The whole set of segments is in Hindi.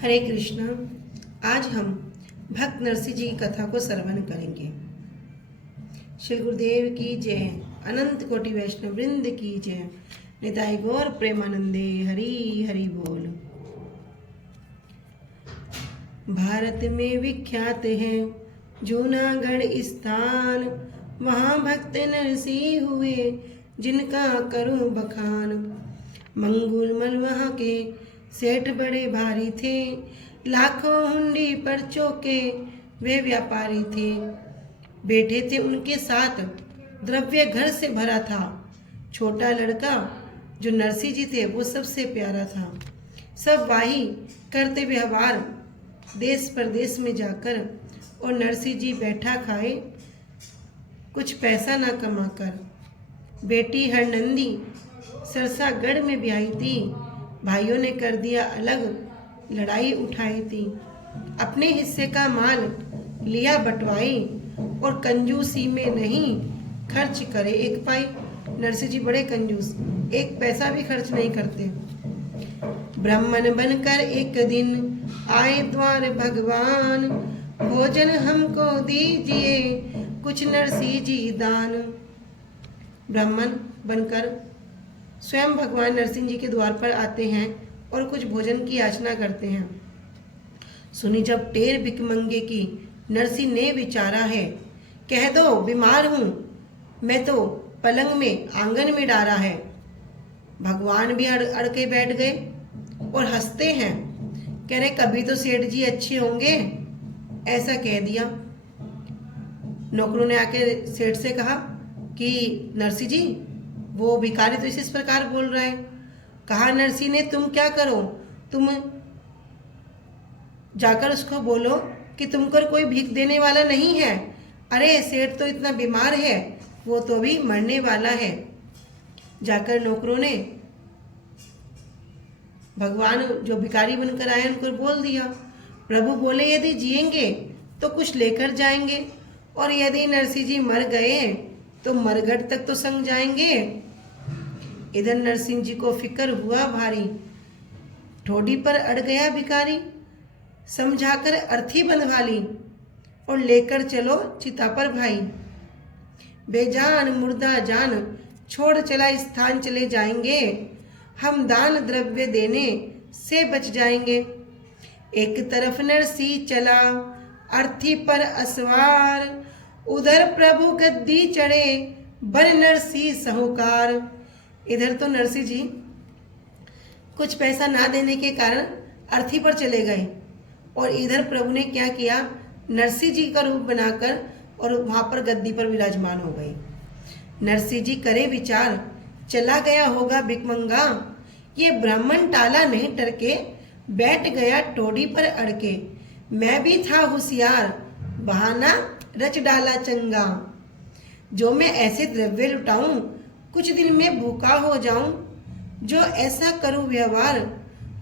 हरे कृष्णा। आज हम भक्त नरसिंह जी की कथा को श्रवण करेंगे। श्री गुरुदेव की जय, अनंत कोटि वैष्णव वृंद की जय, निताई गौर प्रेमानंदे, हरि हरि बोल। भारत में विख्यात है जूनागढ़ स्थान, वहाँ भक्त नरसिंह हुए जिनका करूं बखान। मंगूलमल वहाँ के सेठ बड़े भारी थे, लाखों हुंडी पर चौके वे व्यापारी थे। बेटे थे उनके साथ, द्रव्य घर से भरा था। छोटा लड़का जो नरसिंह जी थे वो सबसे प्यारा था। सब वाही करते व्यवहार देश परदेश में जाकर, और नरसिंह जी बैठा खाए कुछ पैसा ना कमाकर। बेटी हरनंदी सरसागढ़ में ब्याही थी, भाइयों ने कर दिया अलग, लड़ाई उठाई थी। अपने हिस्से का माल लिया बंटवाई, और कंजूसी में नहीं खर्च करे एक पाई। नरसिंह जी बड़े कंजूस, एक पैसा भी खर्च नहीं करते। ब्राह्मण बनकर एक दिन आए द्वार भगवान, भोजन हमको दीजिए कुछ नरसिंह जी दान। ब्राह्मण बनकर स्वयं भगवान नरसिंह जी के द्वार पर आते हैं और कुछ भोजन की याचना करते हैं। सुनी जब टेर भिखमंगे की, नरसिंह ने विचारा है, कह दो बीमार हूं मैं तो पलंग में आंगन में डारा है। भगवान भी अड़के बैठ गए और हंसते हैं, कह रहे कभी तो सेठ जी अच्छे होंगे। ऐसा कह दिया। नौकरों ने आके सेठ से कहा कि नरसिंह जी वो भिखारी तो इस प्रकार बोल रहा है। कहा नरसिंह ने तुम क्या करो, तुम जाकर उसको बोलो कि तुमको कोई भीख देने वाला नहीं है। अरे सेठ तो इतना बीमार है, वो तो भी मरने वाला है। जाकर नौकरों ने भगवान जो भिखारी बनकर आए उनको बोल दिया। प्रभु बोले यदि जिएंगे तो कुछ लेकर जाएंगे, और यदि नरसिंह जी मर गए तो मरघट तक तो संग जाएंगे। इधर नरसिंह जी को फिक्र हुआ भारी, ठोड़ी पर अड़ गया भिखारी। समझाकर अर्थी बंधवा ली, और लेकर चलो चिता पर भाई। बेजान मुर्दा जान छोड़ चला स्थान चले जाएंगे, हम दान द्रव्य देने से बच जाएंगे। एक तरफ नरसिंह चला अर्थी पर असवार, उधर प्रभु गद्दी चढ़े बन नरसिंह साहूकार। इधर तो नरसिंह जी कुछ पैसा ना देने के कारण अर्थी पर चले गए, और इधर प्रभु ने क्या किया, नरसिंह जी का रूप बनाकर और वहां पर गद्दी पर विराजमान हो गए। नरसिंह जी करे विचार, चला गया होगा भिखमंगा, ये ब्राह्मण टाला नहीं टरके, बैठ गया टोड़ी पर अड़के। मैं भी था होशियार, बहाना रच डाला चंगा। जो मैं ऐसे द्रव्य लुटाऊं, कुछ दिन में भूखा हो जाऊं। जो ऐसा करूं व्यवहार,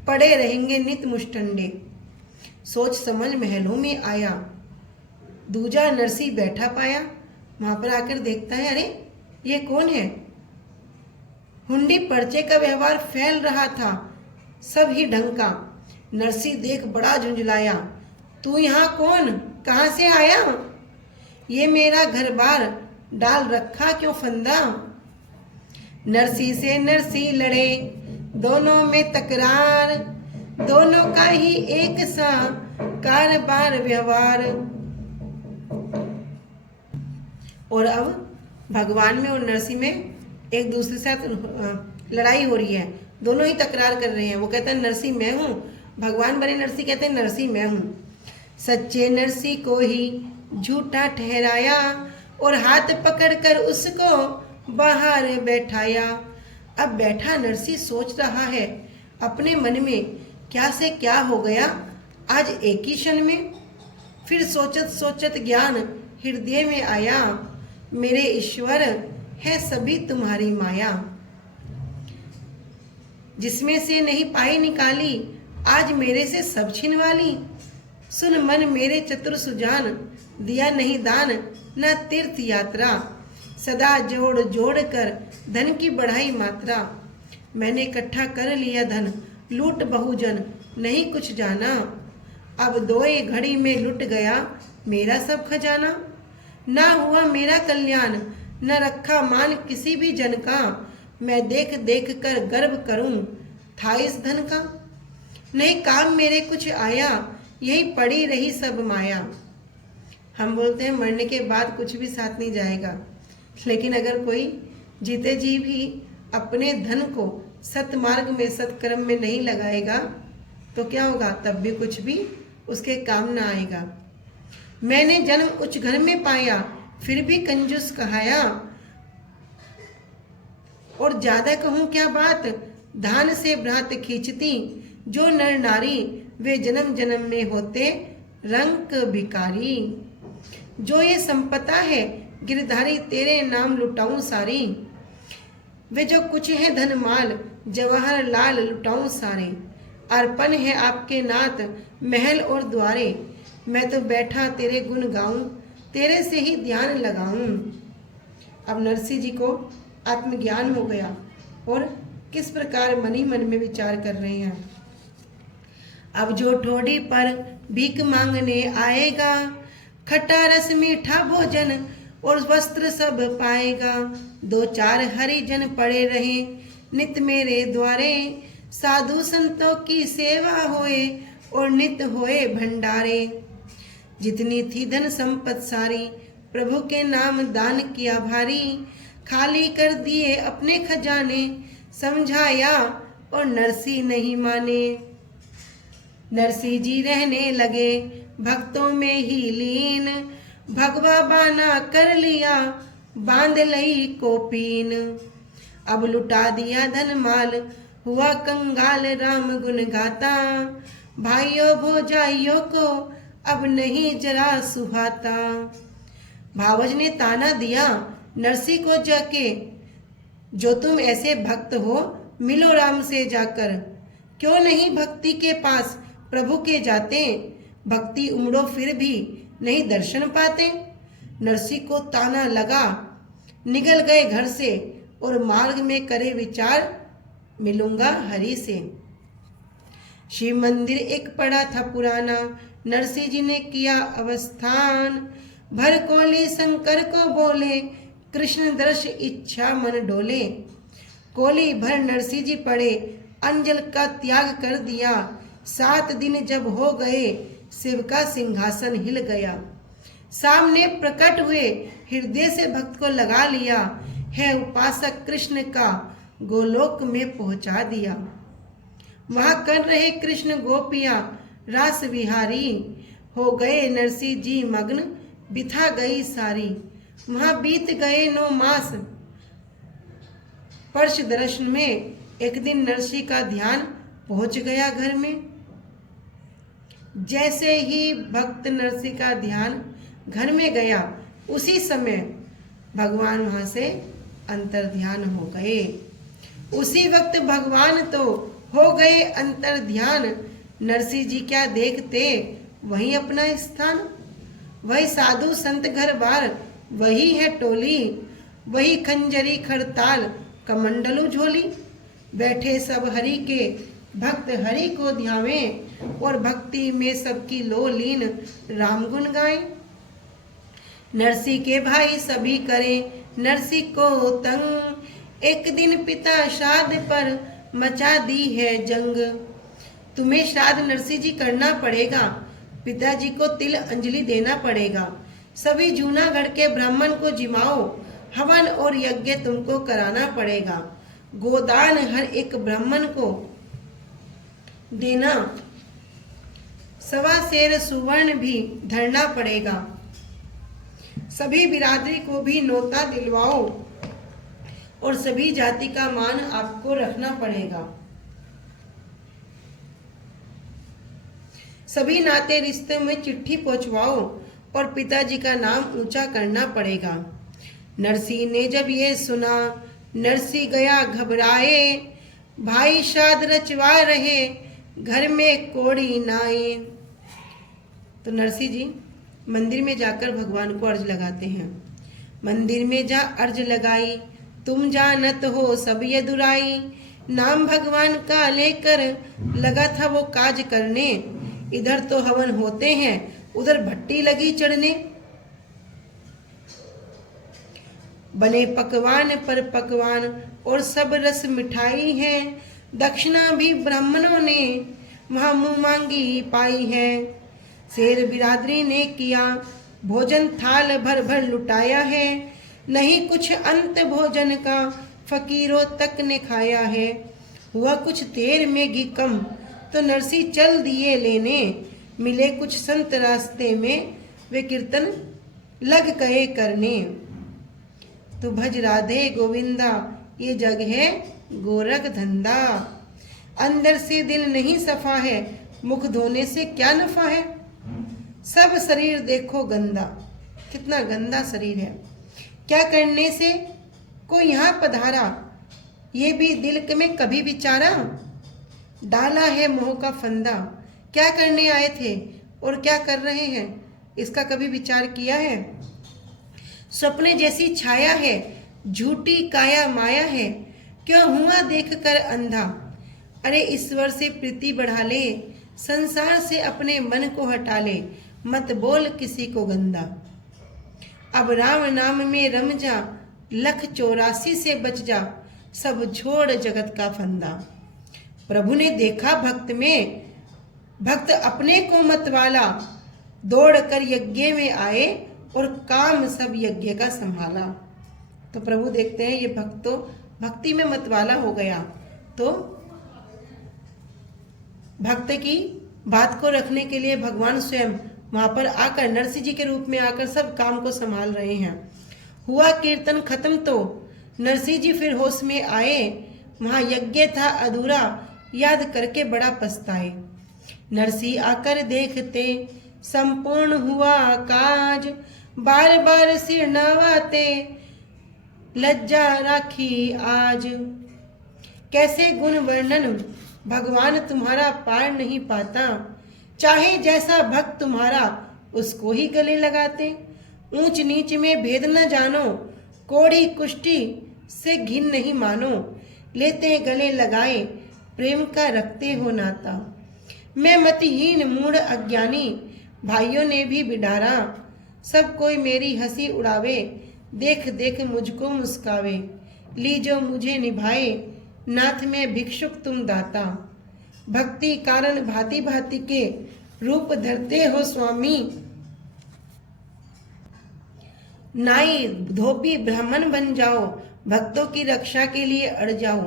पड़े रहेंगे नित मुष्टंडे। सोच समझ महलों में आया, दूजा नरसिंह बैठा पाया। वहां पर आकर देखता है, अरे ये कौन है। हुंडी पर्चे का व्यवहार फैल रहा था, सब ही ढंग का। नरसिंह देख बड़ा झुंझलाया, तू यहाँ कौन, कहाँ से आया। ये मेरा घर बार डाल रखा क्यों फंदा। नरसिंह से नरसिंह लड़े, दोनों में तकरार, दोनों का ही एक सा कारबार व्यवहार। और अब भगवान में और नरसिंह में एक दूसरे के साथ लड़ाई हो रही है, दोनों ही तकरार कर रहे हैं। वो कहते हैं नरसिंह मैं हूँ, भगवान बने नरसिंह कहते हैं नरसिंह मैं हूँ। सच्चे नरसिंह को ही झूठा ठहराया, और हाथ पकड़कर उसको बाहर बैठाया। अब बैठा नरसिंह सोच रहा है अपने मन में, क्या से क्या हो गया आज एक ही क्षण में। फिर सोचत सोचत ज्ञान हृदय में आया, मेरे ईश्वर है सभी तुम्हारी माया। जिसमें से नहीं पाई निकाली, आज मेरे से सब छिनवाली। सुन मन मेरे चतुर सुजान, दिया नहीं दान न तीर्थ यात्रा। सदा जोड़ जोड़ कर धन की बढ़ाई मात्रा। मैंने इकट्ठा कर लिया धन, लूट बहुजन नहीं कुछ जाना। अब दोए घड़ी में लुट गया मेरा सब खजाना। ना हुआ मेरा कल्याण, न रखा मान किसी भी जन का। मैं देख देख कर गर्व करूं था इस धन का। नहीं काम मेरे कुछ आया, यही पड़ी रही सब माया। हम बोलते हैं मरने के बाद कुछ भी साथ नहीं जाएगा, लेकिन अगर कोई जीते जी भी अपने धन को सतमार्ग में सत्कर्म में नहीं लगाएगा तो क्या होगा, तब भी कुछ भी उसके काम ना आएगा। मैंने जन्म उच्च घर में पाया, फिर भी कंजूस कहाया। और ज्यादा कहूं क्या बात, धान से भ्रात खींचती जो नर नारी। वे जन्म जन्म में होते रंक भिकारी। जो ये संपदा है गिरधारी, तेरे नाम लुटाऊं सारी। वे जो कुछ है धन माल, जवाहर लाल लुटाऊं सारे। अर्पण है आपके नाथ महल और द्वारे। मैं तो बैठा तेरे गुण गाऊं, तेरे से ही ध्यान लगाऊं। अब नरसिंह जी को आत्मज्ञान हो गया और किस प्रकार मन ही मन में विचार कर रहे हैं। अब जो ठोड़ी पर भीख मांगने आएगा, खट्टा रस मीठा भोजन और वस्त्र सब पाएगा। दो चार हरिजन पड़े रहे नित मेरे द्वारे। साधु संतों की सेवा होए और नित होए भंडारे। जितनी थी धन संपत्ति सारी, प्रभु के नाम दान किया भारी। खाली कर दिए अपने खजाने, समझाया और नरसिंह नहीं माने। नरसिंह जी रहने लगे भक्तों में ही लीन। भगवा बाना कर लिया बांध लई कोपीन। अब लुटा दिया धन माल, हुआ कंगाल राम गुण गाता। भाइयों भौजाइयों को अब नहीं जरा सुहाता। भावज ने ताना दिया नरसिंह को जाके, जो तुम ऐसे भक्त हो मिलो राम से जाकर। क्यों नहीं भक्ति के पास प्रभु के जाते, भक्ति उमड़ो फिर भी नहीं दर्शन पाते। नरसिंह को ताना लगा, निकल गए घर से और मार्ग में करे विचार, मिलूंगा हरि से। शिव मंदिर एक पड़ा था पुराना, नरसिंह जी ने किया अवस्थान। भर कोली शंकर को बोले, कृष्ण दर्श इच्छा मन डोले। कोली भर नरसिंह जी पड़े, अंजल का त्याग कर दिया। 7 दिन जब हो गए, शिव का सिंहासन हिल गया। सामने प्रकट हुए, हृदय से भक्त को लगा लिया। है उपासक कृष्ण का, गोलोक में पहुंचा दिया। वहां कर रहे कृष्ण गोपियां रास विहारी। हो गए नरसिंह जी मग्न, बिथा गई सारी। वहां बीत गए 9 मास, पर्श दर्शन में। एक दिन नरसिंह का ध्यान पहुंच गया घर में। जैसे ही भक्त नरसिंह का ध्यान घर में गया, उसी समय भगवान वहां से अंतर ध्यान हो गए। उसी वक्त भगवान तो हो गए अंतर ध्यान। नरसिंह जी क्या देखते वही अपना स्थान। वही साधु संत घर बार, वही है टोली। वही खंजरी खड़ताल कमंडलू झोली। बैठे सब हरि के भक्त हरि को ध्यावे, और भक्ति में सबकी लो लीन राम गुण गाए। नरसिंह के भाई सभी करे नरसिंह को तंग। एक दिन पिता श्राद्ध पर मचा दी है जंग। तुम्हें श्राद्ध नरसिंह जी करना पड़ेगा, पिताजी को तिल अंजलि देना पड़ेगा। सभी जूनागढ़ के ब्राह्मण को जिमाओ, हवन और यज्ञ तुमको कराना पड़ेगा। गोदान हर एक ब्राह्मण को देना, 1.25 सेर सुवर्ण भी धरना पड़ेगा। सभी बिरादरी को भी नोता दिलवाओ, और सभी जाति का मान आपको रखना पड़ेगा। सभी नाते रिश्ते में चिट्ठी पहुंचवाओ, और पिताजी का नाम ऊंचा करना पड़ेगा। नरसिंह ने जब ये सुना, नरसिंह गया घबराए। भाई श्राद्ध रचवा रहे, घर में कोड़ी नाए। तो नरसिंह जी मंदिर में जाकर भगवान को अर्ज लगाते हैं। मंदिर में जा अर्ज लगाई, तुम जानत हो सब ये दुराई। नाम भगवान का लेकर लगा था वो काज करने। इधर तो हवन होते हैं, उधर भट्टी लगी चढ़ने। बने पकवान पर पकवान और सब रस मिठाई है। दक्षिणा भी ब्राह्मणों ने वहां मुंह मांगी पाई है। शेर बिरादरी ने किया भोजन, थाल भर भर लुटाया है। नहीं कुछ अंत भोजन का, फकीरों तक ने खाया है। हुआ कुछ देर में घी कम, तो नरसी चल दिए लेने। मिले कुछ संत रास्ते में, वे कीर्तन लग गए करने। तो भज राधे गोविंदा, ये जग है गोरख धंधा। अंदर से दिल नहीं सफा है, मुख धोने से क्या नफा है। सब शरीर देखो गंदा, कितना गंदा शरीर है। क्या करने से को यहाँ पधारा, ये भी दिल में कभी विचारा। डाला है मोह का फंदा, क्या करने आए थे और क्या कर रहे हैं, इसका कभी विचार किया है। सपने जैसी छाया है, झूठी काया माया है। क्यों हुआ देख कर अंधा, अरे ईश्वर से प्रीति बढ़ा ले। संसार से अपने मन को हटा ले, मत बोल किसी को गंदा। अब राम नाम में रम जा, लख 84 से बच जा। सब छोड़ जगत का फंदा। प्रभु ने देखा भक्त में, भक्त अपने को मत वाला। दौड़ कर यज्ञ में आए और काम सब यज्ञ का संभाला। तो प्रभु देखते हैं ये भक्त तो भक्ति में मतवाला हो गया, तो भक्त की बात को रखने के लिए भगवान स्वयं वहां पर आकर नरसिंह जी के रूप में आकर सब काम को संभाल रहे हैं। हुआ कीर्तन खत्म तो नरसिंह जी फिर होश में आए। वहां यज्ञ था अधूरा, याद करके बड़ा पछताए। नरसिंह आकर देखते संपूर्ण हुआ काज। बार बार सिर नवाते लज्जा राखी आज। कैसे गुण वर्णन भगवान तुम्हारा पार नहीं पाता। चाहे जैसा भक्त तुम्हारा उसको ही गले लगाते। ऊंच नीच में भेद न जानो, कोड़ी कुष्टी से घिन नहीं मानो। लेते गले लगाए प्रेम का रखते हो नाता। मैं मतहीन मूढ़ अज्ञानी, भाइयों ने भी बिडारा। सब कोई मेरी हंसी उड़ावे, देख देख मुझको मुस्कावे। लीजो मुझे निभाए, नाथ में भिक्षुक तुम दाता। भक्ति कारण भांति भांति के रूप धरते हो स्वामी। नाई धोबी ब्राह्मण बन जाओ, भक्तों की रक्षा के लिए अड़ जाओ।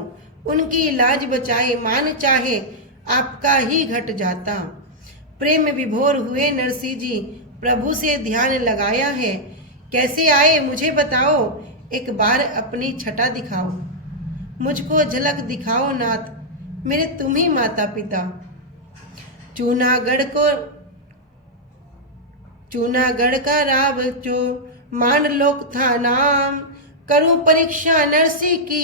उनकी लाज बचाए मान चाहे, आपका ही घट जाता। प्रेम विभोर हुए नरसिंह जी, प्रभु से ध्यान लगाया है। कैसे आए मुझे बताओ, एक बार अपनी छटा दिखाओ। मुझको झलक दिखाओ नाथ, मेरे तुम ही माता पिता। चूनागढ़ का राव जो मान लोक था नाम। करूं परीक्षा नरसिंह की,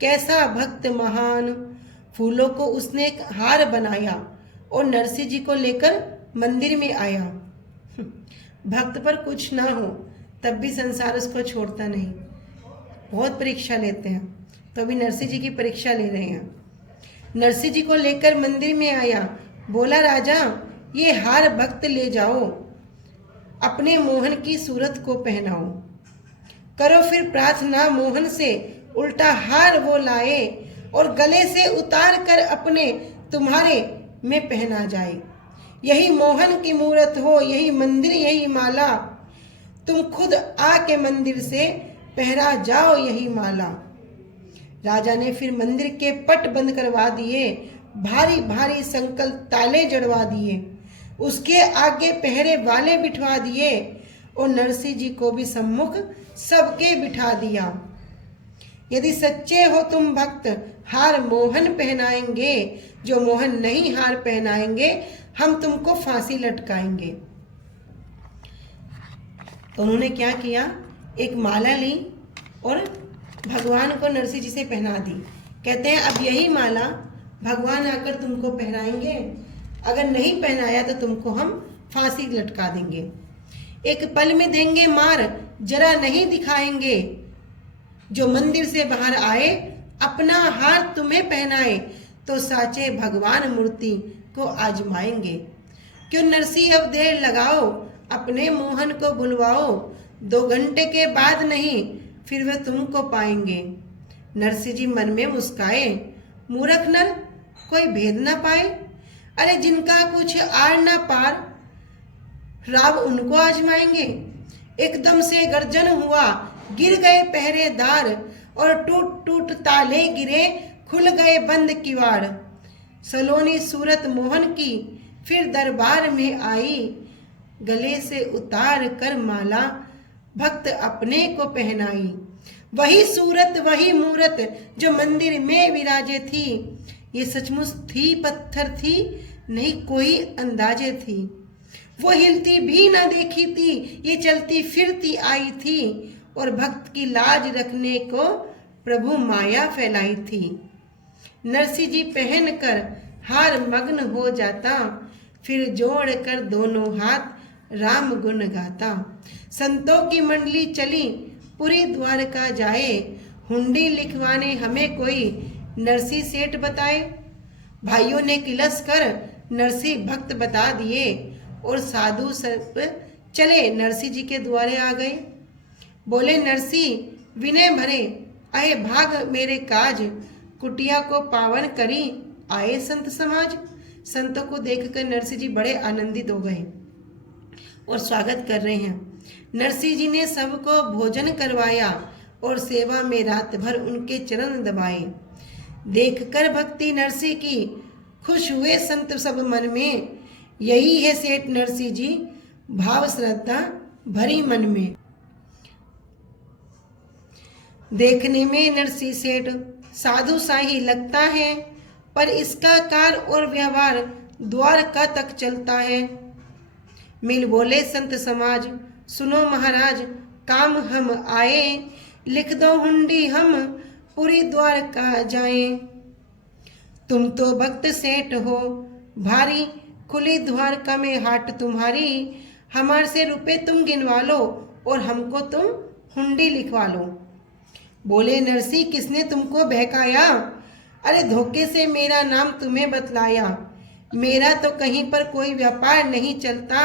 कैसा भक्त महान। फूलों को उसने एक हार बनाया और नरसिंह जी को लेकर मंदिर में आया। भक्त पर कुछ ना हो तब भी संसार उसको छोड़ता नहीं। बहुत परीक्षा लेते हैं, तो अभी नरसिंह जी की परीक्षा ले रहे हैं। नरसिंह जी को लेकर मंदिर में आया, बोला राजा ये हार भक्त ले जाओ, अपने मोहन की सूरत को पहनाओ। करो फिर प्रार्थना मोहन से, उल्टा हार वो लाए और गले से उतार कर अपने तुम्हारे में पहना जाए। यही मोहन की मूरत हो, यही मंदिर, यही माला। तुम खुद आके मंदिर से पहरा जाओ यही माला। राजा ने फिर मंदिर के पट बंद करवा दिए, भारी भारी संकल्प ताले जड़वा दिए। उसके आगे पहरे वाले बिठवा दिए और नरसिंह जी को भी सम्मुख सबके बिठा दिया। यदि सच्चे हो तुम भक्त, हार मोहन पहनाएंगे। जो मोहन नहीं हार पहनाएंगे, हम तुमको फांसी लटकाएंगे। तो उन्होंने क्या किया, एक माला ली और भगवान को नरसिंह जी से पहना दी। कहते हैं अब यही माला भगवान आकर तुमको पहनाएंगे, अगर नहीं पहनाया तो तुमको हम फांसी लटका देंगे। एक पल में देंगे मार, जरा नहीं दिखाएंगे। जो मंदिर से बाहर आए अपना हार तुम्हें पहनाए तो साचे भगवान मूर्ति को आजमाएंगे। क्यों नरसी अब देर लगाओ, अपने मोहन को बुलवाओ, 2 घंटे के बाद नहीं फिर वे तुमको पाएंगे। नरसिंह जी मन में मुस्काए, मूर्ख नर कोई भेद ना पाए। अरे जिनका कुछ आर ना पार, राव उनको आजमाएंगे। एकदम से गर्जन हुआ, गिर गए पहरेदार, और टूट टूट ताले गिरे, खुल गए बंद किवाड़। सलोनी सूरत मोहन की फिर दरबार में आई, गले से उतार कर माला भक्त अपने को पहनाई। वही सूरत वही मूरत जो मंदिर में विराजे थी, ये सचमुच थी पत्थर थी, नहीं कोई अंदाजे थी। वो हिलती भी ना देखी थी, ये चलती फिरती आई थी, और भक्त की लाज रखने को प्रभु माया फैलाई थी। नरसिंह जी पहन कर हार मग्न हो जाता, फिर जोड़ कर दोनों हाथ राम गुण गाता। संतों की मंडली चली पूरी द्वारका जाए, हुंडी लिखवाने हमें कोई नरसिंह सेठ बताए। भाइयों ने किलस कर नरसिंह भक्त बता दिए, और साधु सब चले नरसिंह जी के द्वारे आ गए। बोले नरसिंह विनय भरे, आए भाग मेरे काज, कुटिया को पावन करी आए संत समाज। संतों को देखकर नरसिंह जी बड़े आनंदित हो गए और स्वागत कर रहे हैं। नरसिंह जी ने सबको भोजन करवाया और सेवा में रात भर उनके चरण दबाए। देखकर भक्ति नरसिंह की खुश हुए संत सब मन में, यही है सेठ नरसिंह जी भाव श्रद्धा भरी मन में। देखने में नरसिंह सेठ साधु सा ही लगता है, पर इसका कार और व्यवहार द्वारका तक चलता है। मिल बोले संत समाज, सुनो महाराज काम हम आए, लिख दो हुंडी हम पूरी द्वारका जाएं। तुम तो भक्त सेठ हो भारी, खुली द्वारका में हाट तुम्हारी, हमारे से रुपए तुम गिनवा लो और हमको तुम हुंडी लिखवा लो। बोले नरसिंह किसने तुमको बहकाया, अरे धोखे से मेरा नाम तुम्हें बतलाया। मेरा तो कहीं पर कोई व्यापार नहीं चलता,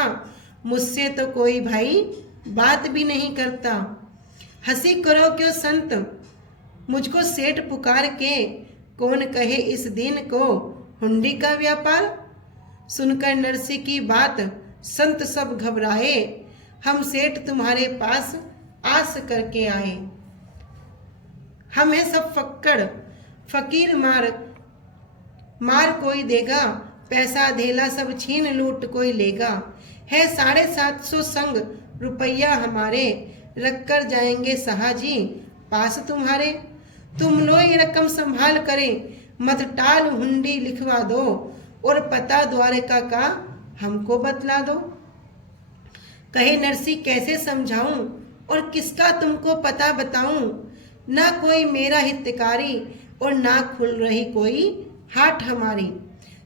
मुझसे तो कोई भाई बात भी नहीं करता। हंसी करो क्यों संत मुझको सेठ पुकार के, कौन कहे इस दिन को हुंडी का व्यापार। सुनकर नरसिंह की बात संत सब घबराए, हम सेठ तुम्हारे पास आस करके आए। हम है सब फक्कड़ फकीर, मार कोई देगा, पैसा धेला सब छीन लूट कोई लेगा। है 750 संग रुपया हमारे, रख कर जाएंगे साहाजी पास तुम्हारे। तुम लो ये रकम संभाल करे, मत टाल हुंडी लिखवा दो, और पता द्वारका का हमको बतला दो। कहे नरसिंह कैसे समझाऊं और किसका तुमको पता बताऊं, ना कोई मेरा हितकारी और ना खुल रही कोई हाट हमारी।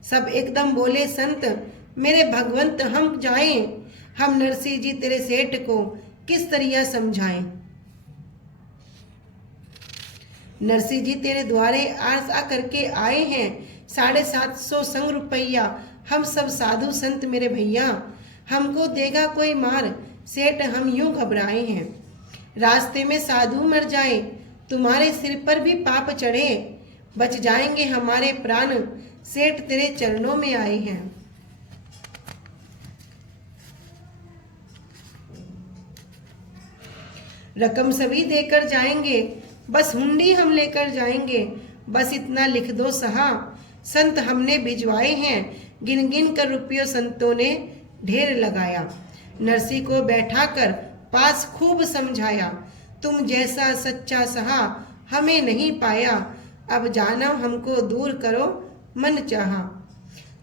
सब एकदम बोले संत मेरे भगवंत हम जाएं, हम नरसिंह जी तेरे सेठ को किस तरिया समझाएं। नरसिंह जी तेरे द्वारे आशा करके आए हैं, 750 संग रुपया, हम सब साधु संत मेरे भैया, हमको देगा कोई मार, सेठ हम यूं घबराए हैं। रास्ते में साधु मर जाए, तुम्हारे सिर पर भी पाप चढ़े, बच जाएंगे हमारे प्राण, सेठ तेरे चरणों में आए हैं। रकम सभी देकर जाएंगे, बस हुंडी हम लेकर जाएंगे, बस इतना लिख दो सहा। संत हमने भिजवाए हैं, गिन गिन कर रुपयों संतों ने ढेर लगाया। नरसिंह को बैठा कर पास खूब समझाया, तुम जैसा सच्चा सहा हमें नहीं पाया, अब जाना हमको दूर करो मन चाहा।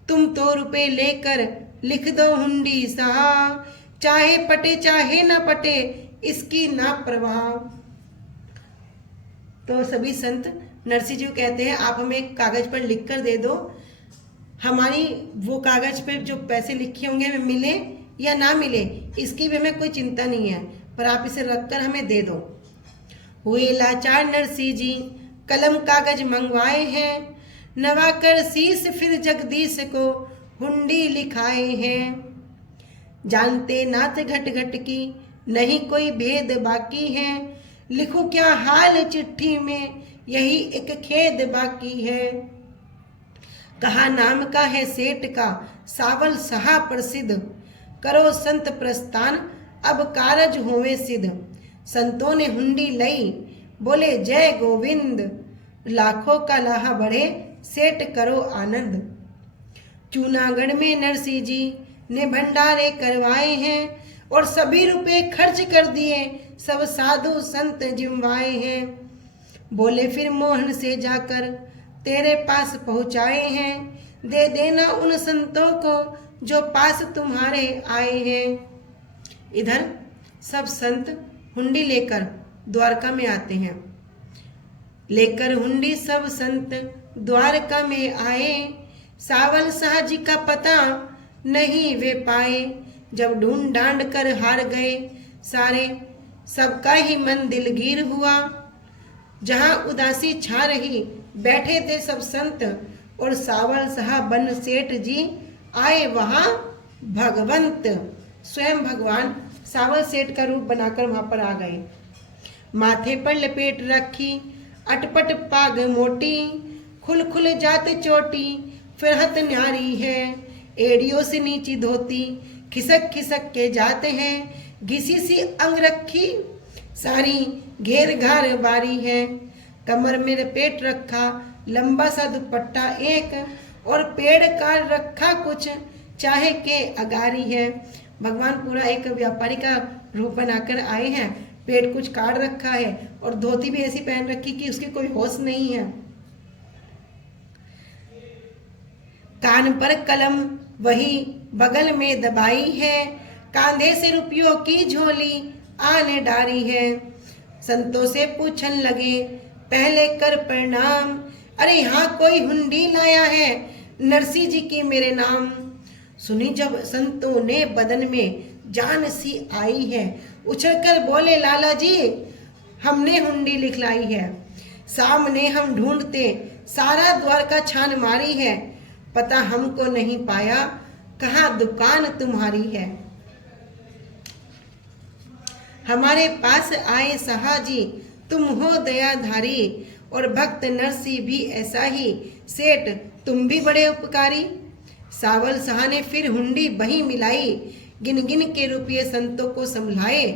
तुम तो रुपए लेकर लिख दो हुंडी सहा, चाहे पटे चाहे ना पटे इसकी ना परवाह। तो सभी संत नरसिंह जी कहते हैं आप हमें एक कागज पर लिख कर दे दो, हमारी वो कागज पे जो पैसे लिखे होंगे हमें मिले या ना मिले इसकी भी हमें कोई चिंता नहीं है, पर आप इसे रख कर हमें दे दो। हुए लाचार नरसिंह जी कलम कागज मंगवाए हैं, नवाकर शीस फिर जगदीश को हुंडी लिखाए हैं। जानते नाथ घट घट की नहीं कोई भेद बाकी है, लिखूं क्या हाल चिट्ठी में यही एक खेद बाकी है। कहा नाम का है सेठ का सावल सहा प्रसिद्ध, करो संत प्रस्थान अब कारज होवे सिद्ध। संतों ने हुंडी लई बोले जय गोविंद, लाखों का लाहा बढ़े सेठ करो आनंद। जूनागढ़ में नरसिंह जी ने भंडारे करवाए हैं, और सभी रुपए खर्च कर दिए सब साधु संत जिमवाए हैं। बोले फिर मोहन से जाकर तेरे पास पहुँचाए हैं, दे देना उन संतों को जो पास तुम्हारे आए हैं। इधर सब संत हुंडी लेकर द्वारका में आते हैं। लेकर हुंडी सब संत द्वारका में आए, सावल शाह जी का पता नहीं वे पाए। जब ढूंढ डांड कर हार गए सारे, सबका ही मन दिलगीर हुआ। जहां उदासी छा रही बैठे थे सब संत, और सावल शाह बन सेठ जी आए वहां भगवंत। स्वयं भगवान सावल सेठ का रूप बनाकर वहां पर आ गए। माथे पर लपेट रखी अटपट पाग मोटी, खुल खुल जात चोटी फिरहत न्यारी है। एड़ियों से नीची धोती खिसक खिसक के जाते हैं, घिसी सी अंग रखी सारी घेर घार बारी है। कमर में लपेट रखा लंबा सा दुपट्टा एक, और पेड़ काट रखा कुछ चाहे के अगारी है। भगवान पूरा एक व्यापारी का रूप बनाकर आए हैं। पेट कुछ काट रखा है और धोती भी ऐसी पहन रखी कि उसकी कोई होश नहीं है। कान पर कलम वही बगल में दबाई है, कांधे से रुपयों की झोली आने डारी है। संतों से पूछन लगे पहले कर प्रणाम, अरे यहाँ कोई हुंडी लाया है नरसिंह जी की मेरे नाम। सुनी जब संतों ने बदन में जान सी आई है, उछलकर बोले लाला जी हमने हुंडी लिखलाई है। सामने हम ढूंढते सारा द्वारका छान मारी है, पता हमको नहीं पाया कहाँ दुकान तुम्हारी है। हमारे पास आए सहा जी तुम हो दयाधारी, और भक्त नरसिंह भी ऐसा ही, सेठ तुम भी बड़े उपकारी। सावल शाह ने फिर हुंडी बही मिलाई, गिन गिन के रुपये संतों को संभलाए।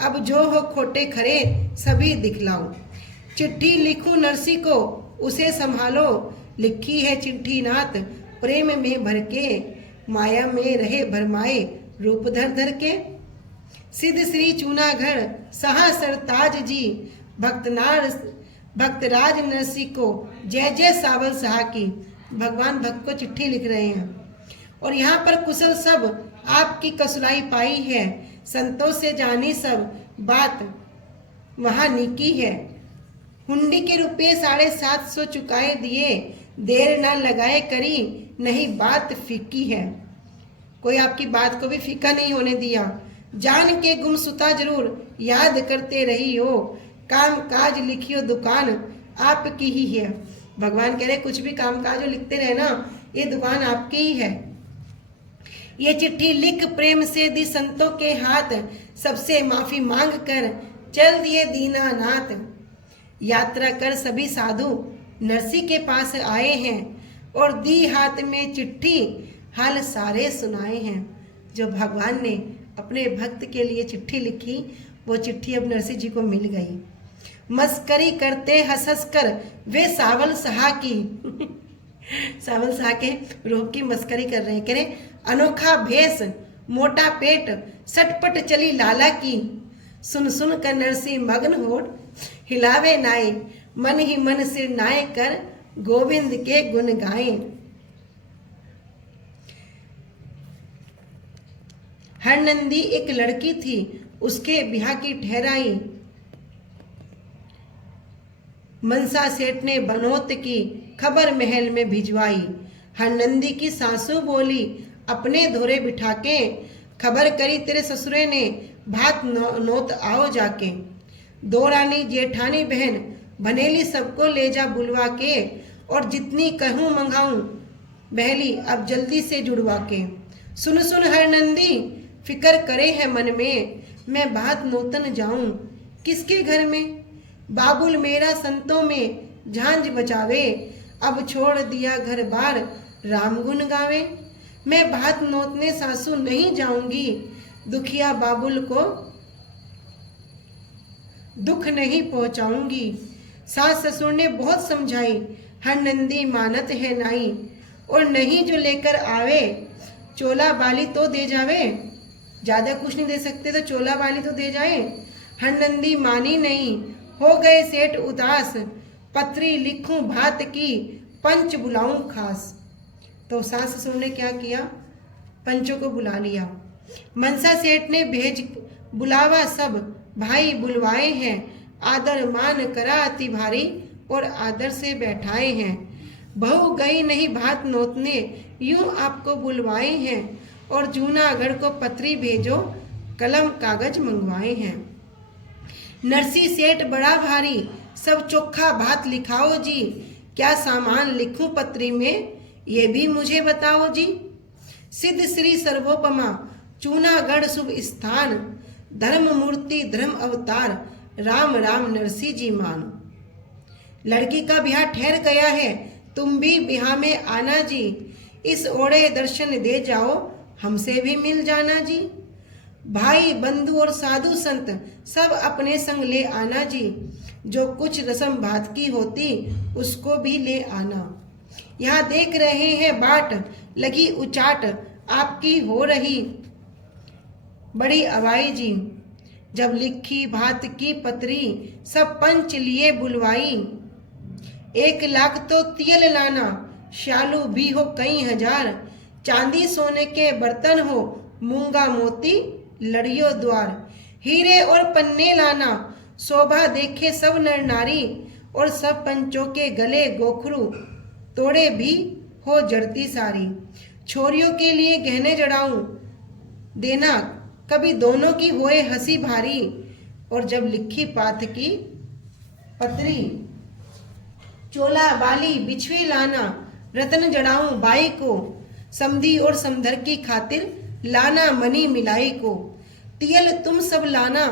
अब जो हो खोटे खरे सभी दिखलाओ, चिट्ठी लिखूं नरसिंह को उसे संभालो। लिखी है चिट्ठी नाथ प्रेम में भर के, माया में रहे भरमाए रूप धर धर के। सिद्ध श्री चूनागढ़ सहा सरताज जी, भक्तराज नरसिंह को जय जय सावल शाह की। भगवान भक्त को चिट्ठी लिख रहे हैं, और यहाँ पर कुशल सब आपकी कसुलाई पाई है। संतों से जानी सब बात वहाँ निकी है। हुंडी के रुपये 750 चुकाए दिए, देर ना लगाए करी नहीं बात फीकी है। कोई आपकी बात को भी फीका नहीं होने दिया। जान के गुमसुता जरूर याद करते रही हो, काम काज लिखियो दुकान आपकी ही है। भगवान कह रहे कुछ भी काम काज लिखते रहे ना, ये दुकान आपकी ही है। ये चिट्ठी लिख प्रेम से दी संतों के हाथ, सबसे माफी मांग कर चल दिए दीनानाथ। यात्रा कर सभी साधु नरसिंह के पास आए हैं, और दी हाथ में चिट्ठी हाल सारे सुनाए हैं। जो भगवान ने अपने भक्त के लिए चिट्ठी लिखी, वो चिट्ठी अब नरसिंह जी को मिल गई। मस्करी करते हंस हंस कर वे सावल शाह की सावल शाह के रूप की मस्करी कर रहे हैं। कह रहे अनोखा भेष मोटा पेट सटपट चली लाला की, सुन सुन कर नरसिंह मग्न होठ हिलावे नाए, मन ही मन सिर नाए कर गोविंद के गुण गाए। हरनंदी एक लड़की थी, उसके ब्याह की ठहराई। मनसा सेठ ने बनोत की खबर महल में भिजवाई। हरनंदी की सासू बोली अपने धोरे बिठा के, खबर करी तेरे ससुरे ने भात नोत आओ जाके। दो रानी जेठानी बहन भनेली सबको ले जा बुलवा के, और जितनी कहूँ मंगाऊं बहली अब जल्दी से जुड़वा के। सुन सुन हर नंदी फिकर करे है मन में, मैं बात नौतन जाऊं किसके घर में। बाबुल मेरा संतों में झांझ बचावे, अब छोड़ दिया घर बार राम गुन गावे। मैं बात नोतने सासू नहीं जाऊंगी, दुखिया बाबुल को दुख नहीं पहुंचाऊंगी। सास ससुर ने बहुत समझाई, हर नंदी मानत है नाई, और नहीं जो लेकर आवे चोला बाली तो दे जावे। ज्यादा कुछ नहीं दे सकते तो चोला बाली तो दे जाए। हर नंदी मानी नहीं, हो गए सेठ उदास, पत्री लिखूं भात की पंच बुलाऊं खास। तो सास ससुर ने क्या किया, पंचों को बुला लिया। मनसा सेठ ने भेज बुलावा सब, भाई बुलवाए हैं, आदर मान करा अति भारी, और आदर से बैठाए हैं। बहू गई नहीं भात नोतने, यूं आपको बुलवाए हैं, और जूनागढ़ को पत्री भेजो, कलम कागज मंगवाए हैं। नरसी सेठ बड़ा भारी, सब चोखा भात लिखाओ जी, क्या सामान लिखूं पत्री में ये भी मुझे बताओ जी। सिद्ध श्री सर्वोपमा जूनागढ़ शुभ स्थान, धर्म मूर्ति धर्म अवतार, राम राम नरसी जी मान। लड़की का ब्याह ठहर गया है, तुम भी ब्याह में आना जी, इस ओढ़े दर्शन दे जाओ, हमसे भी मिल जाना जी। भाई बंधु और साधु संत सब अपने संग ले आना जी, जो कुछ रस्म बात की होती उसको भी ले आना। यहाँ देख रहे हैं बाट लगी उचाट, आपकी हो रही बड़ी अवाई जी। जब लिखी भात की पत्री सब पंच लिए बुलवाई, 1 लाख तो तियल लाना, शालू भी हो कई हजार, चांदी सोने के बर्तन हो, मूंगा मोती लड़ियों द्वार। हीरे और पन्ने लाना, शोभा देखे सब नर नारी, और सब पंचों के गले गोखरू तोड़े भी हो जड़ती सारी। छोरियों के लिए गहने जड़ाऊं देना, कभी दोनों की होए हंसी भारी, और जब लिखी पात की पत्री चोला बाली बिछवी लाना, रतन जड़ाऊं बाई को, समधी और समधर की खातिर लाना मनी मिलाई को। तियल तुम सब लाना,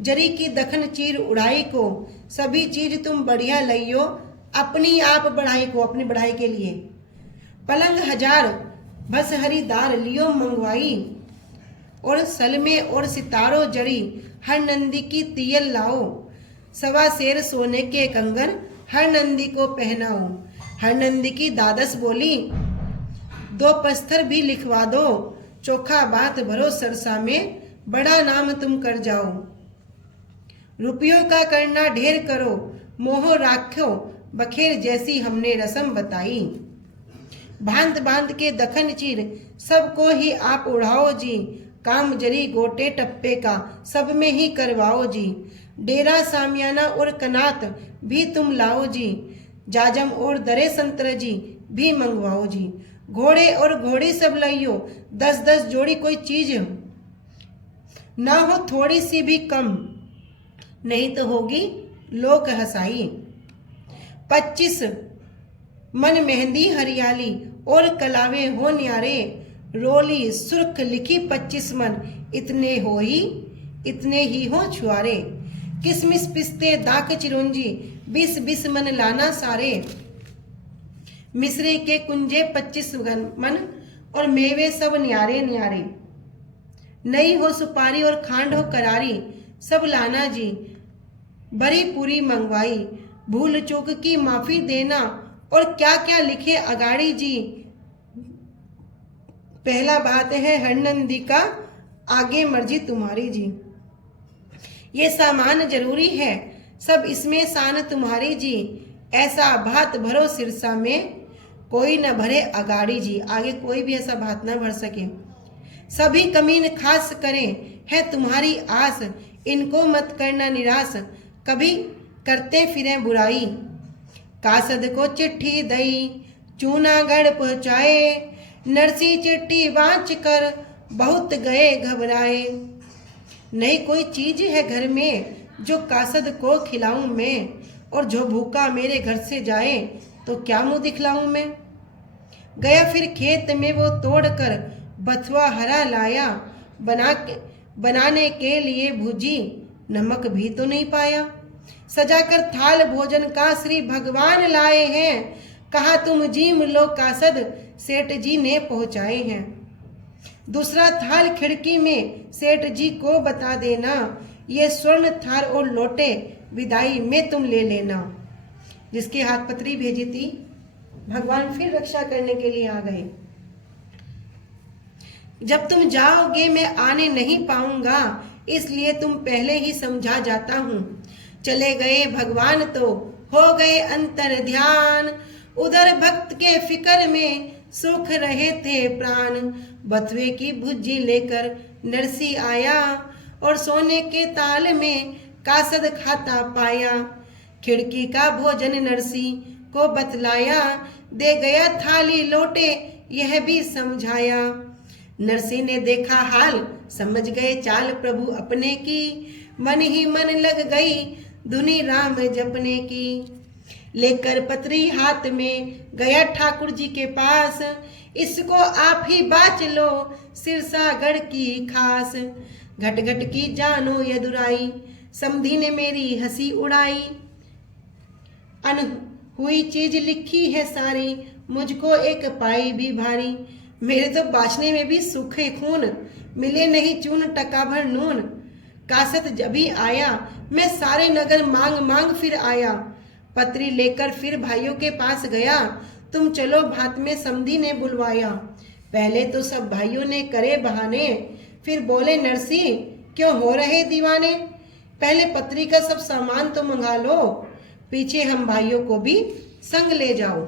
जरी की दखन चीर उड़ाई को, सभी चीज तुम बढ़िया लइयो, अपनी आप बढ़ाई को, अपनी बढ़ाई के लिए। पलंग 1000 बस हरीदार लियो मंगवाई, और सलमे और सितारों जड़ी हर नंदी की तियल लाओ। 1.25 सेर सोने के कंगन हर नंदी को पहनाओ। हर नंदी की दादस बोली, 2 पत्थर भी लिखवा दो, चोखा बात भरो सरसा में, बड़ा नाम तुम कर जाओ। रुपयों का करना ढेर करो, मोह राख्यो बखेर जैसी हमने रस्म बताई। भांत बांध के दखन चीर सबको ही आप उड़ाओ जी, काम जरी गोटे टप्पे का सब में ही करवाओ जी। डेरा सामियाना और कनात भी तुम लाओ जी, जाजम और दरे संतर जी भी मंगवाओ जी। घोड़े और घोड़ी सब लाइयो, 10-10 जोड़ी, कोई चीज ना हो थोड़ी सी भी कम, नहीं तो होगी लोक हसाई। 25 मन मेहंदी हरियाली, और कलावे हो न्यारे, रोली सुर्ख लिखी 25 मन, इतने ही हो छुआरे। किसमिस पिस्ते दाक चिरौंजी, 20-20 मन लाना सारे। मिश्री के कुंजे 25 मन, और मेवे सब न्यारे न्यारे। नई हो सुपारी और खांड हो करारी, सब लाना जी, बड़ी पूरी मंगवाई। भूल चूक की माफी देना, और क्या क्या लिखे अगाड़ी जी। पहला बात है हर नंदी का, आगे मर्जी तुम्हारी जी। ये सामान जरूरी है, सब इसमें शान तुम्हारी जी। ऐसा भात भरो सिरसा में, कोई न भरे अगाड़ी जी। आगे कोई भी ऐसा भात न भर सके। सभी कमीन खास करें है तुम्हारी आस, इनको मत करना निराश, कभी करते फिरें बुराई। कासद को चिट्ठी दई जूनागढ़ पहुँचाए, नरसी चिट्ठी वांच कर बहुत गए घबराए। नहीं कोई चीज है घर में जो कासद को खिलाऊं मैं, और जो भूखा मेरे घर से जाए तो क्या मुंह दिखलाऊं मैं। गया फिर खेत में वो तोड़कर बथुआ हरा लाया, बनाने के लिए भुजी नमक भी तो नहीं पाया। सजाकर थाल भोजन का श्री भगवान लाए हैं, कहा तुम जीम लो कासद सेठ जी ने पहुंचाए हैं। दूसरा थाल खिड़की में सेठ जी को बता देना, ये स्वर्ण थाल और लोटे विदाई में तुम ले लेना। जिसके हाथ पत्री भेजी थी भगवान फिर रक्षा करने के लिए आ गए। जब तुम जाओगे मैं आने नहीं पाऊंगा, इसलिए तुम पहले ही समझा जाता हूँ। चले गए भगवान तो हो गए अंतर ध्यान, उधर भक्त के फिक्र में सुख रहे थे प्राण। बथुए की भुज्जी लेकर नरसी आया, और सोने के ताल में कासद खाता पाया। खिड़की का भोजन नरसी को बतलाया, दे गया थाली लोटे यह भी समझाया। नरसी ने देखा हाल, समझ गए चाल प्रभु अपने की, मन ही मन लग गई धुनी राम जपने की। लेकर पत्री हाथ में गया ठाकुर जी के पास, इसको आप ही बाच लो सिरसागढ़ की खास। घट घट की जानो यदुराई, समधी ने मेरी हंसी उड़ाई। अन हुई चीज लिखी है सारी, मुझको एक पाई भी भारी। मेरे तो बाचने में भी सूखे खून, मिले नहीं चून टका भर नून। कासत जभी आया, मैं सारे नगर मांग मांग फिर आया। पत्री लेकर फिर भाइयों के पास गया, तुम चलो भात में समधी ने बुलवाया। पहले तो सब भाइयों ने करे बहाने, फिर बोले नरसी क्यों हो रहे दीवाने। पहले पत्री का सब सामान तो मंगा लो, पीछे हम भाइयों को भी संग ले जाओ।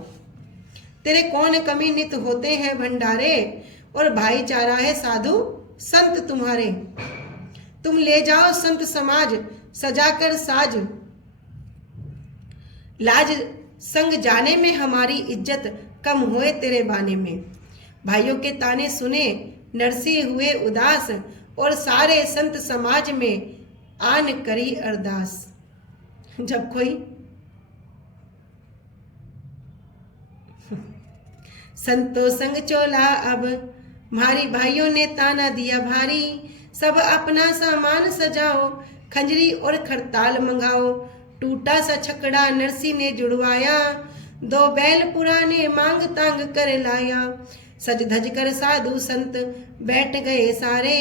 तेरे कौन कमी नित होते हैं भंडारे, और भाईचारा है साधु संत तुम्हारे। तुम ले जाओ संत समाज सजाकर साज, लाज संग जाने में हमारी इज्जत कम होए तेरे बाने में। भाइयों के ताने सुने नरसी हुए उदास, और सारे संत समाज में आन करी अरदास। जब कोई संतो संग चोला अब, मारी भाइयों ने ताना दिया भारी। सब अपना सामान सजाओ, खंजरी और खरताल मंगाओ। टूटा सा छकड़ा नरसी ने जुड़वाया, दो बैल पुराने मांग तांग कर लाया। सज धज कर साधु संत बैठ गए सारे,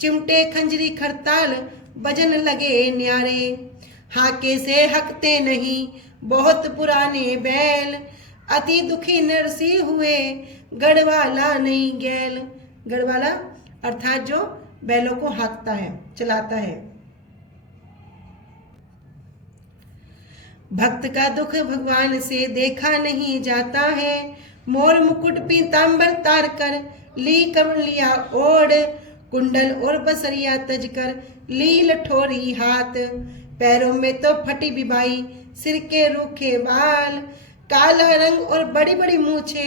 चिमटे खंजरी खरताल बजन लगे न्यारे। हाके से हकते नहीं बहुत पुराने बैल, अति दुखी नरसी हुए गढ़वाला नहीं गैल। गढ़वाला अर्थात जो बैलों को हाँकता है, चलाता है। भक्त का दुख भगवान से देखा नहीं जाता है। मोर मुकुट पीतांबर तार कर ली कमलिया ओढ़, कुंडल और बसरिया तज कर ली लठोरी हाथ। पैरों में तो फटी बिबाई, सिर के रूखे बाल, काला रंग और बड़ी बड़ी मूछे,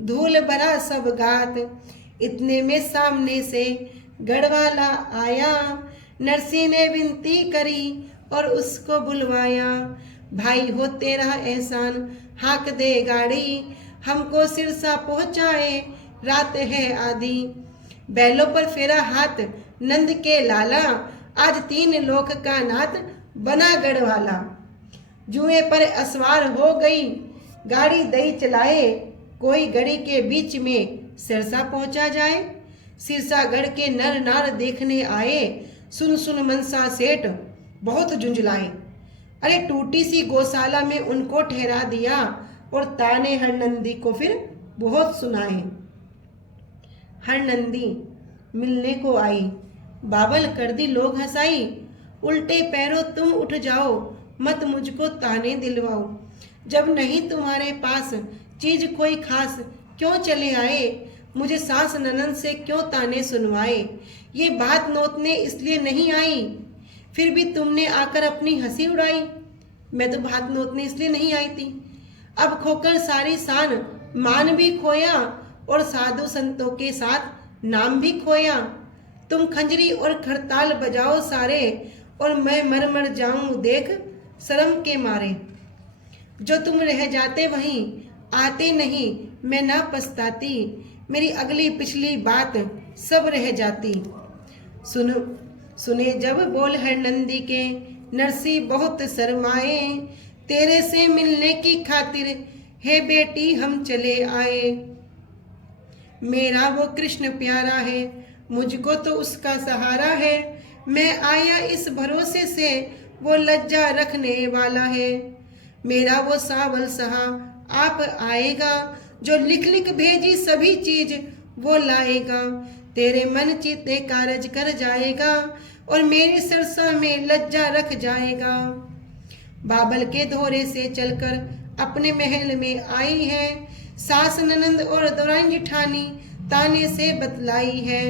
धूल भरा सब गात। इतने में सामने से गढ़वाला आया, नरसी ने विनती करी और उसको बुलवाया। भाई हो तेरा एहसान हाँक दे गाड़ी, हमको सिरसा पहुँचाए रात है आधी। बैलों पर फेरा हाथ नंद के लाला, आज 3 लोक का नाथ बना गढ़वाला। जुए पर असवार हो गई गाड़ी दई चलाए, कोई गड़ी के बीच में सिरसा पहुंचा जाए। सिरसागढ़ के नर नार देखने आए, सुन सुन मनसा सेठ बहुत झुंझलाए। अरे टूटी सी गौशाला में उनको ठहरा दिया, और ताने हर नंदी को फिर बहुत सुनाए। हर नंदी मिलने को आई, बावल कर दी लोग हंसाई। उल्टे पैरों तुम उठ जाओ, मत मुझको ताने दिलवाओ। जब नहीं तुम्हारे पास चीज कोई खास, क्यों चले आए मुझे सास ननन से क्यों ताने सुनवाए। ये बात नोतने इसलिए नहीं आई, फिर भी तुमने आकर अपनी हंसी उड़ाई। मैं तो बात नोतने इसलिए नहीं आई थी, अब खोकर सारी शान मान भी खोया, और साधु संतों के साथ नाम भी खोया। तुम खंजरी और खरताल बजाओ सारे, और मैं मर मर जाऊं देख शर्म के मारे। जो तुम रह जाते वहीं आते नहीं, मैं ना पछताती, मेरी अगली पिछली बात सब रह जाती। सुने जब बोल हर नंदी के, नरसी बहुत शर्माए, तेरे से मिलने की खातिर हे बेटी हम चले आए। मेरा वो कृष्ण प्यारा है, मुझको तो उसका सहारा है, मैं आया इस भरोसे से वो लज्जा रखने वाला है। मेरा वो सावल सहा आप आएगा, जो लिख लिख भेजी सभी चीज वो लाएगा, तेरे मन चित्ते कारज कर जाएगा, और मेरी सरसा में लज्जा रख जाएगा। बाबल के धोरे से चलकर अपने महल में आई है, सास ननंद और दौरान जिठानी ताने से बतलाई है।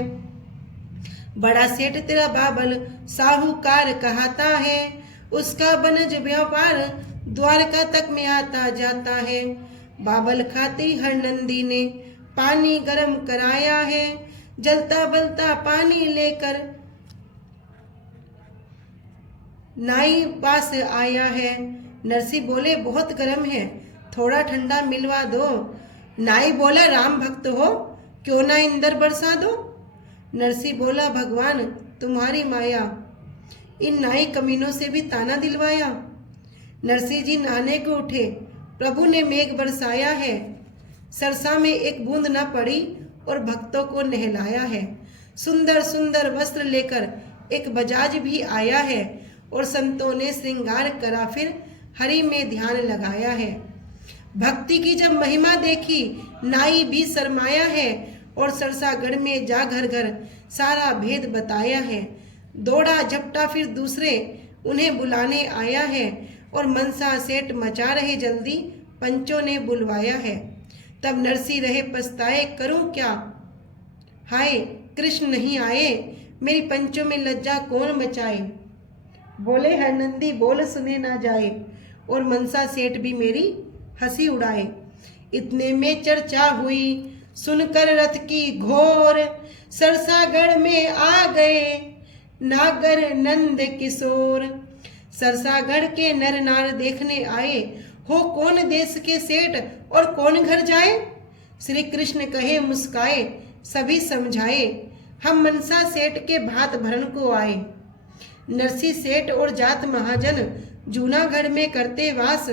बड़ा सेठ तेरा बाबल साहूकार कहता है, उसका बनज व्यापार द्वारका तक में आता जाता है। बाबल खाती हर नंदी ने पानी गरम कराया है, जलता बलता पानी लेकर नाई पास आया है। नरसी बोले बहुत गर्म है, थोड़ा ठंडा मिलवा दो। नाई बोला राम भक्त हो, क्यों ना इंदर बरसा दो। नरसी बोला भगवान तुम्हारी माया, इन नाई कमीनों से भी ताना दिलवाया। नरसी जी नहाने को उठे, प्रभु ने मेघ बरसाया है, सरसा में एक बूंद न पड़ी और भक्तों को नहलाया है। सुंदर सुंदर वस्त्र लेकर एक बजाज भी आया है, और संतों ने श्रृंगार करा फिर हरि में ध्यान लगाया है। भक्ति की जब महिमा देखी नाई भी शर्माया है, और सरसागढ़ में जा घर घर सारा भेद बताया है। दौड़ा झपटा फिर दूसरे उन्हें बुलाने आया है, और मनसा सेठ मचा रहे जल्दी पंचों ने बुलवाया है। तब नरसी रहे पछताए करूं क्या, हाय कृष्ण नहीं आए, मेरी पंचों में लज्जा कौन बचाए। बोले हर नंदी बोल सुने ना जाए, और मनसा सेठ भी मेरी हंसी उड़ाए। इतने में चर्चा हुई सुनकर रथ की घोर, सरसागढ़ में आ गए नागर नंद किशोर। सरसागढ़ के नर नार देखने आए, हो कौन देश के सेठ और कौन घर जाए। श्री कृष्ण कहे मुस्काए सभी समझाए, हम मनसा सेठ के भात भरण को आए। नरसी सेठ और जात महाजन जूनागढ़ में करते वास,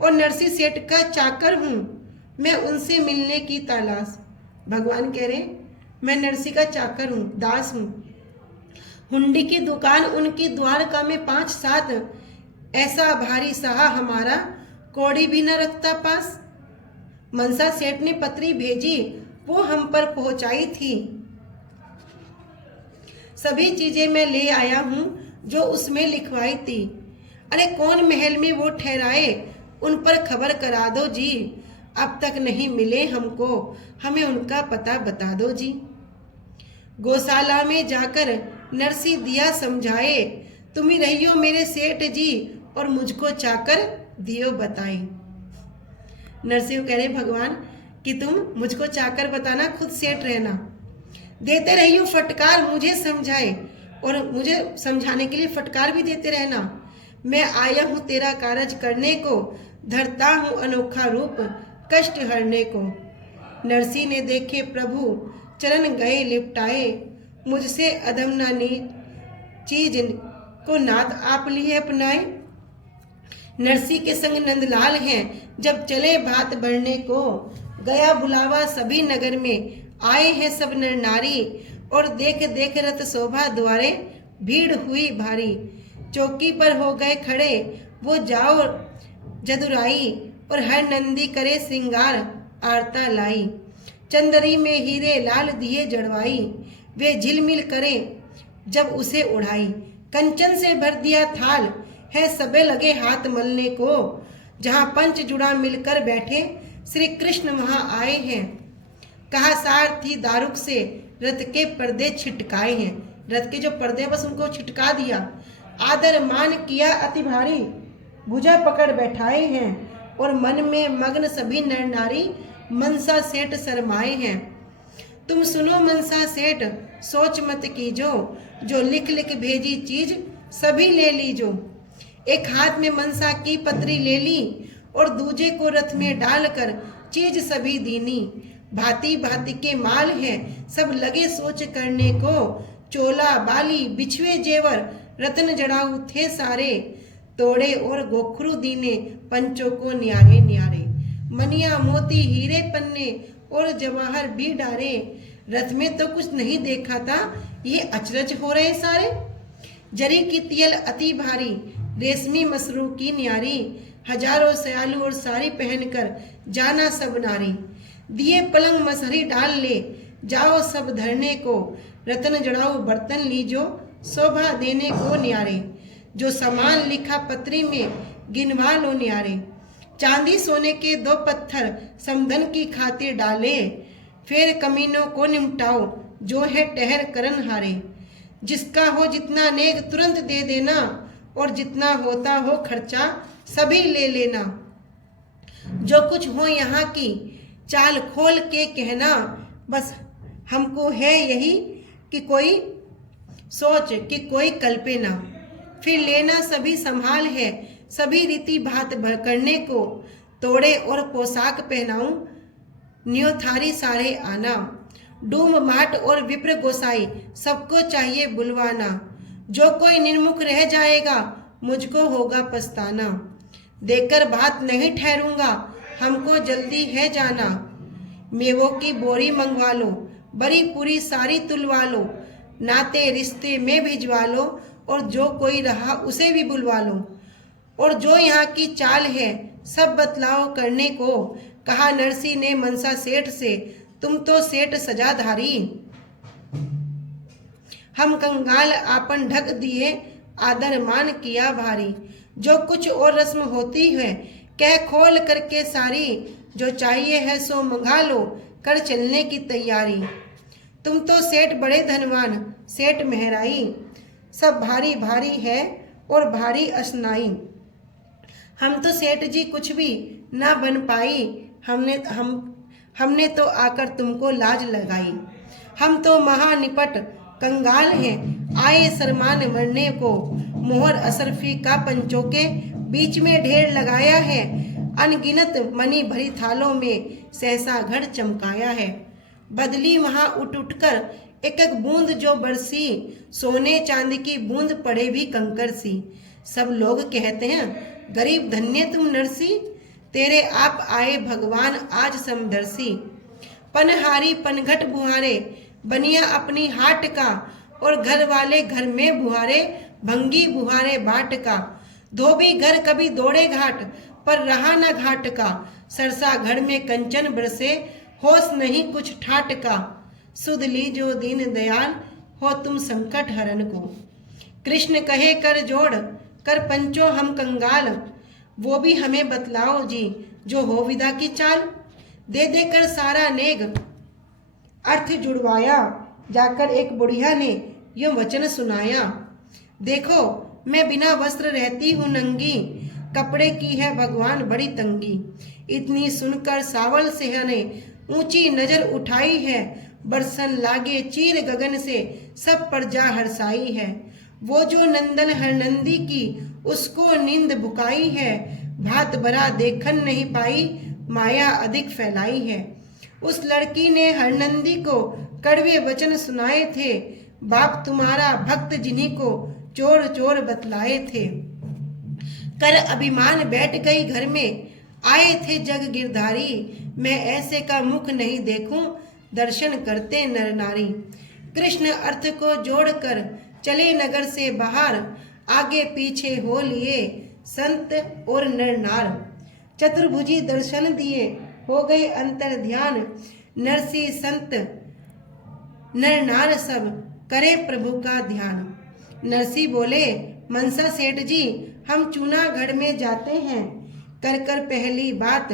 और नरसी सेठ का चाकर हूँ मैं उनसे मिलने की तलाश। भगवान कह रहे मैं नरसी का चाकर हूँ, दास हूँ। हुंडी की दुकान उनकी द्वारका में 5-7, ऐसा भारी सहा हमारा कौड़ी भी न रखता पास। मनसा सेठ ने पत्री भेजी वो हम पर पहुंचाई थी, सभी चीजें मैं ले आया हूँ जो उसमें लिखवाई थी। अरे कौन महल में वो ठहराए उन पर खबर करा दो जी, अब तक नहीं मिले हमको, हमें उनका पता बता दो जी। गौशाला में जाकर नरसी दिया समझाए, तुम ही रहियो मेरे सेठ जी और मुझको चाकर दियो बताए। नरसी कह रहे भगवान कि तुम मुझको चाकर बताना, खुद सेठ रहना, देते रहियो फटकार मुझे समझाए, और मुझे समझाने के लिए फटकार भी देते रहना। मैं आया हूँ तेरा कारज करने को, धरता हूँ अनोखा रूप कष्ट हरने को। नरसी ने देखे प्रभु चरण गए लिपटाए, मुझसे अधम ना नीच चीज को नाथ आप लिए अपनाए। नरसी के संग नंदलाल हैं जब चले भात बढ़ने को, गया बुलावा सभी नगर में आए हैं सब नर नारी, और देख देख रथ शोभा द्वारे भीड़ हुई भारी। चौकी पर हो गए खड़े वो जाओ जदुराई, और हर नंदी करे श्रृंगार आरता लाई। चंदरी में हीरे लाल दिए जड़वाई, वे झिलमिल करे जब उसे उड़ाई। कंचन से भर दिया थाल है सबे लगे हाथ मलने को, जहाँ पंच जुड़ा मिलकर बैठे श्री कृष्ण वहाँ आए हैं। कहा सारथी दारुक से रथ के पर्दे छिटकाए हैं, रथ के जो पर्दे बस उनको छिटका दिया। आदर मान किया अति भारी, भुजा पकड़ बैठाए हैं, और मन में मग्न सभी नर नारी मनसा सेठ शर्माए हैं। तुम सुनो मनसा सेठ सोच मत कीजो, जो लिख लिख भेजी चीज सभी ले लीजो। एक हाथ में मनसा की पत्री ले ली, और दूजे को रथ में डालकर चीज सभी दीनी। भांति भांति के माल हैं सब लगे सोच करने को, चोला बाली बिछुए जेवर रत्न जड़ाऊ थे सारे, तोड़े और गोखरू दीने पंचों को न्यारे न्यारे। मनिया मोती हीरे पन्ने और जवाहर भी डारे, रथ में तो कुछ नहीं देखा था ये अचरज हो रहे सारे। जरी की तियल अति भारी रेशमी मसरू की न्यारी, हजारों सयालू और साड़ी पहनकर जाना सब नारी। दिए पलंग मसहरी डाल ले जाओ सब धरने को, रतन जड़ाऊ बर्तन लीजो शोभा देने को न्यारे। जो सामान लिखा पत्री में गिनवा लो न्यारे, चांदी सोने के 2 पत्थर समधन की खातिर डाले, फिर कमीनों को निमटाओ जो है ठहर करन हारे। जिसका हो जितना नेग तुरंत दे देना, और जितना होता हो खर्चा सभी ले लेना। जो कुछ हो यहाँ की चाल खोल के कहना, बस हमको है यही कि कोई सोच कि कोई कल्पे ना। फिर लेना सभी संभाल है सभी रीति भात भर करने को, तोड़े और पोशाक पहनाऊं न्योथारी सारे आना। डूम माट और विप्र गोसाई सबको चाहिए बुलवाना, जो कोई निर्मुख रह जाएगा मुझको होगा पछताना। देकर बात नहीं ठहरूंगा हमको जल्दी है जाना, मेवों की बोरी मंगवा लो बड़ी पूरी सारी तुलवा लो, नाते रिश्ते में भिजवा लो और जो कोई रहा उसे भी बुलवा लो। और जो यहाँ की चाल है सब बतलाओ करने को, कहा नरसी ने मनसा सेठ से तुम तो सेठ सजाधारी। हम कंगाल आपन ढक दिए आदर मान किया भारी, जो कुछ और रस्म होती है कह खोल करके सारी, जो चाहिए है सो मंगा लो कर चलने की तैयारी। तुम तो सेठ बड़े धनवान सेठ मेहराई, सब भारी भारी है और भारी असनाई। हम तो सेठ जी कुछ भी ना बन पाई, हमने तो आकर तुमको लाज लगाई। हम तो महानिपट कंगाल हैं आए सरमान मरने को, मोहर असरफी का पंचों के बीच में ढेर लगाया है, अनगिनत मनी भरी थालों में सहसा घर चमकाया है। बदली वहां उठ उठकर एक एक बूंद जो बरसी, सोने चांदी की बूंद पड़े भी कंकर सी। सब लोग कहते हैं गरीब धन्य तुम नरसी, तेरे आप आए भगवान आज समदर्शी। पनहारी पनघट बुहारे बनिया अपनी हाट का, और घर वाले घर में बुहारे भंगी बुहारे बाट का। धोबी घर कभी दौड़े घाट पर रहा न घाट का, सरसा घर में कंचन बरसे होश नहीं कुछ ठाट का। सुध लीजो दीन दयाल हो तुम संकट हरण को, कृष्ण कहे कर जोड़ कर पंचो हम कंगाल, वो भी हमें बतलाओ जी जो हो विदा की चाल। दे दे कर सारा नेग अर्थ जुड़वाया, जाकर एक बुढ़िया ने यूं वचन सुनाया। देखो मैं बिना वस्त्र रहती हूँ नंगी, कपड़े की है भगवान बड़ी तंगी। इतनी सुनकर सावल सिंह ने ऊंची नजर उठाई है, बरसन लागे चीर गगन से सब पर जा हरसाई है। वो जो नंदन हरनंदी की उसको नींद बुकाई है, भात भरा देखन नहीं पाई माया अधिक फैलाई है। उस लड़की ने हरनंदी को कड़वे वचन सुनाए थे, बाप तुम्हारा भक्त जिन्हीं को चोर चोर बतलाए थे। कर अभिमान बैठ गई घर में आए थे जग गिरधारी, मैं ऐसे का मुख नहीं देखूं दर्शन करते नर नारी। कृष्ण अर्थ को जोड़कर चले नगर से बाहर, आगे पीछे हो लिए संत और नर नार। चतुर्भुजी दर्शन दिए हो गए अंतर ध्यान, नरसी संत नर नार सब करे प्रभु का ध्यान। नरसी बोले मनसा सेठ जी हम चूनागढ़ में जाते हैं, कर कर पहली बात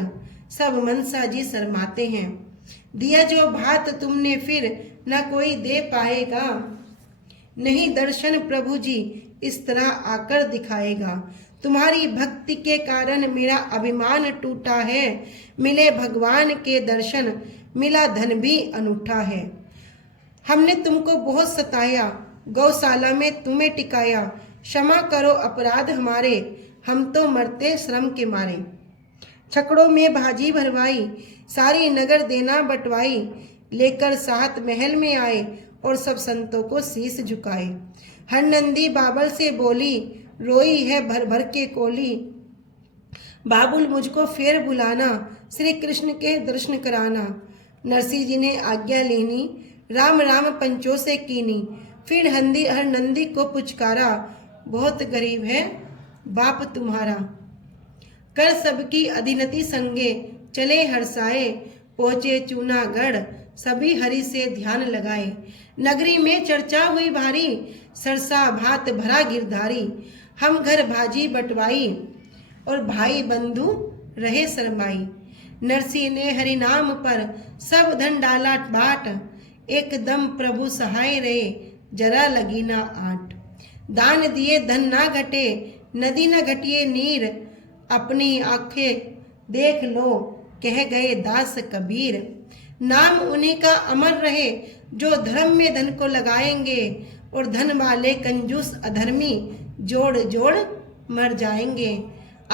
सब मनसा जी शर्माते हैं। दिया जो भात तुमने फिर न कोई दे पाएगा, नहीं दर्शन प्रभु जी इस तरह आकर दिखाएगा। तुम्हारी भक्ति के कारण मेरा अभिमान टूटा है, मिले भगवान के दर्शन मिला धन भी अनूठा है। हमने तुमको बहुत सताया, गौशाला में तुम्हें टिकाया, क्षमा करो अपराध हमारे, हम तो मरते श्रम के मारे। छकड़ों में भाजी भरवाई, सारी नगर देना बटवाई, लेकर सात महल में आए और सब संतों को शीश झुकाए। हर नंदी बाबल से बोली, रोई है भर भर के कोली, बाबुल मुझको फिर बुलाना, श्री कृष्ण के दर्शन कराना। नरसिंह जी ने आज्ञा लेनी, राम राम पंचों से कीनी, फिर हर नंदी को पुचकारा, बहुत गरीब है बाप तुम्हारा। कर सबकी अधीनति संगे, चले हरसाए, पहुंचे चूनागढ़, सभी हरि से ध्यान लगाए। नगरी में चर्चा हुई भारी, सरसा भात भरा गिरधारी, हम घर भाजी बटवाई, और भाई बंधु रहे शरमाई। नरसिंह ने हरि नाम पर सब धन डाला बाट, एकदम प्रभु सहाय रे, जरा लगी ना आट। दान दिए धन ना घटे, नदी न घटिए नीर, अपनी आंखें देख लो कह गए दास कबीर। नाम उन्हीं का अमर रहे, जो धर्म में धन को लगाएंगे, और धन वाले कंजूस अधर्मी जोड़ जोड़ मर जाएंगे।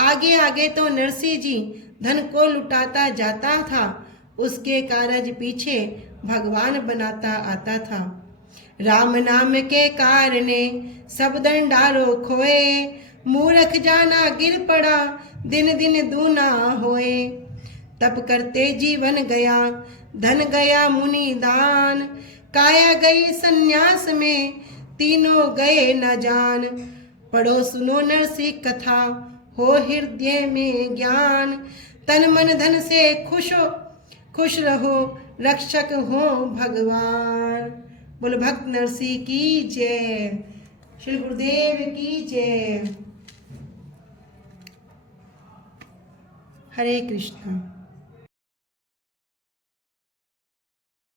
आगे आगे तो नरसिंह जी धन को लुटाता जाता था, उसके कारज पीछे भगवान बनाता आता था। राम नाम के कारणे सब धन डारो खोए, मूर्ख जाना गिर पड़ा दिन दिन दूना होए। तप करते जीवन गया, धन गया मुनि दान, काया गई सन्यास में, तीनों गए न जान। पढ़ो सुनो नरसिंह कथा, हो हृदय में ज्ञान, तन मन धन से खुश रहो, रक्षक हो भगवान। बोलो भक्त नरसिंह की जय, श्री गुरुदेव की जय। हरे कृष्णा।